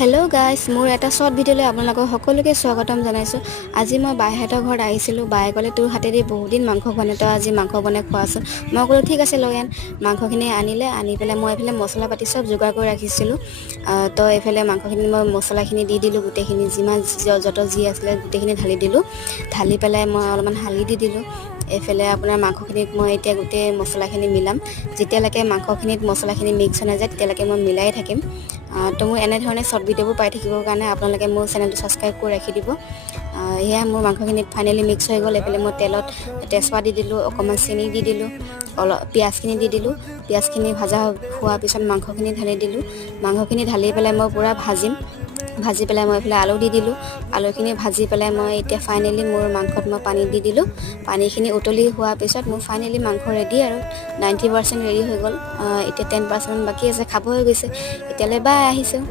Hello' guys, মোৰ এটা short ভিডিঅ'লৈ আপোনালোকক সকলোকে স্বাগতম জনাইছোঁ। আজি মই বাইহঁতৰ ঘৰত আহিছিলোঁ। বায়ে ক'লে তোৰ হাতেদি বহুত দিন মাংস বনাই, তই আজি মাংস বনাই খোৱাচোন। মই ক'লোঁ ঠিক আছে লৈ আন। মাংসখিনি আনি পেলাই মই এইফালে মছলা পাতি চব যোগাৰ কৰি ৰাখিছিলোঁ। তো এইফালে মাংসখিনি মই মছলাখিনি দি দিলোঁ, গোটেইখিনি যিমান য'ত যি আছিলে গোটেইখিনি ঢালি দিলোঁ। ঢালি পেলাই মই অলপমান হালধি দি দিলোঁ। এইফালে আপোনাৰ মাংসখিনিত মই এতিয়া গোটেই মছলাখিনি মিলাম। যেতিয়ালৈকে মাংসখিনিত মছলাখিনি মিক্স হৈ নাযায় তেতিয়ালৈকে মই মিলাই থাকিম। তো মোৰ এনেধৰণে শ্বৰ্ট ভিডিঅ'বোৰ পাই থাকিবৰ কাৰণে আপোনালোকে মোৰ চেনেলটো ছাবস্ক্ৰাইব কৰি ৰাখি দিব। এয়া মোৰ মাংসখিনিত ফাইনেলি মিক্স হৈ গ'ল। এইফালে মই তেলত তেজপাত দি দিলোঁ, অকণমান চেনি দি দিলোঁ, অলপ পিঁয়াজখিনি দি দিলোঁ। পিঁয়াজখিনি ভাজা হোৱাৰ পিছত মাংসখিনি ঢালি দিলোঁ। মাংসখিনি ঢালি পেলাই মই পূৰা ভাজি পেলাই মই এইফালে আলু দি দিলোঁ। আলুখিনি ভাজি পেলাই মই এতিয়া ফাইনেলি মোৰ মাংসত মই পানী দি দিলোঁ। পানীখিনি উতলি হোৱাৰ পিছত মোৰ ফাইনেলি মাংস ৰেডি আৰু 90% ৰেডি হৈ গ'ল। এতিয়া 10% বাকী আছে, খাব হৈ গৈছে। এতিয়ালৈ বাই আহিছোঁ।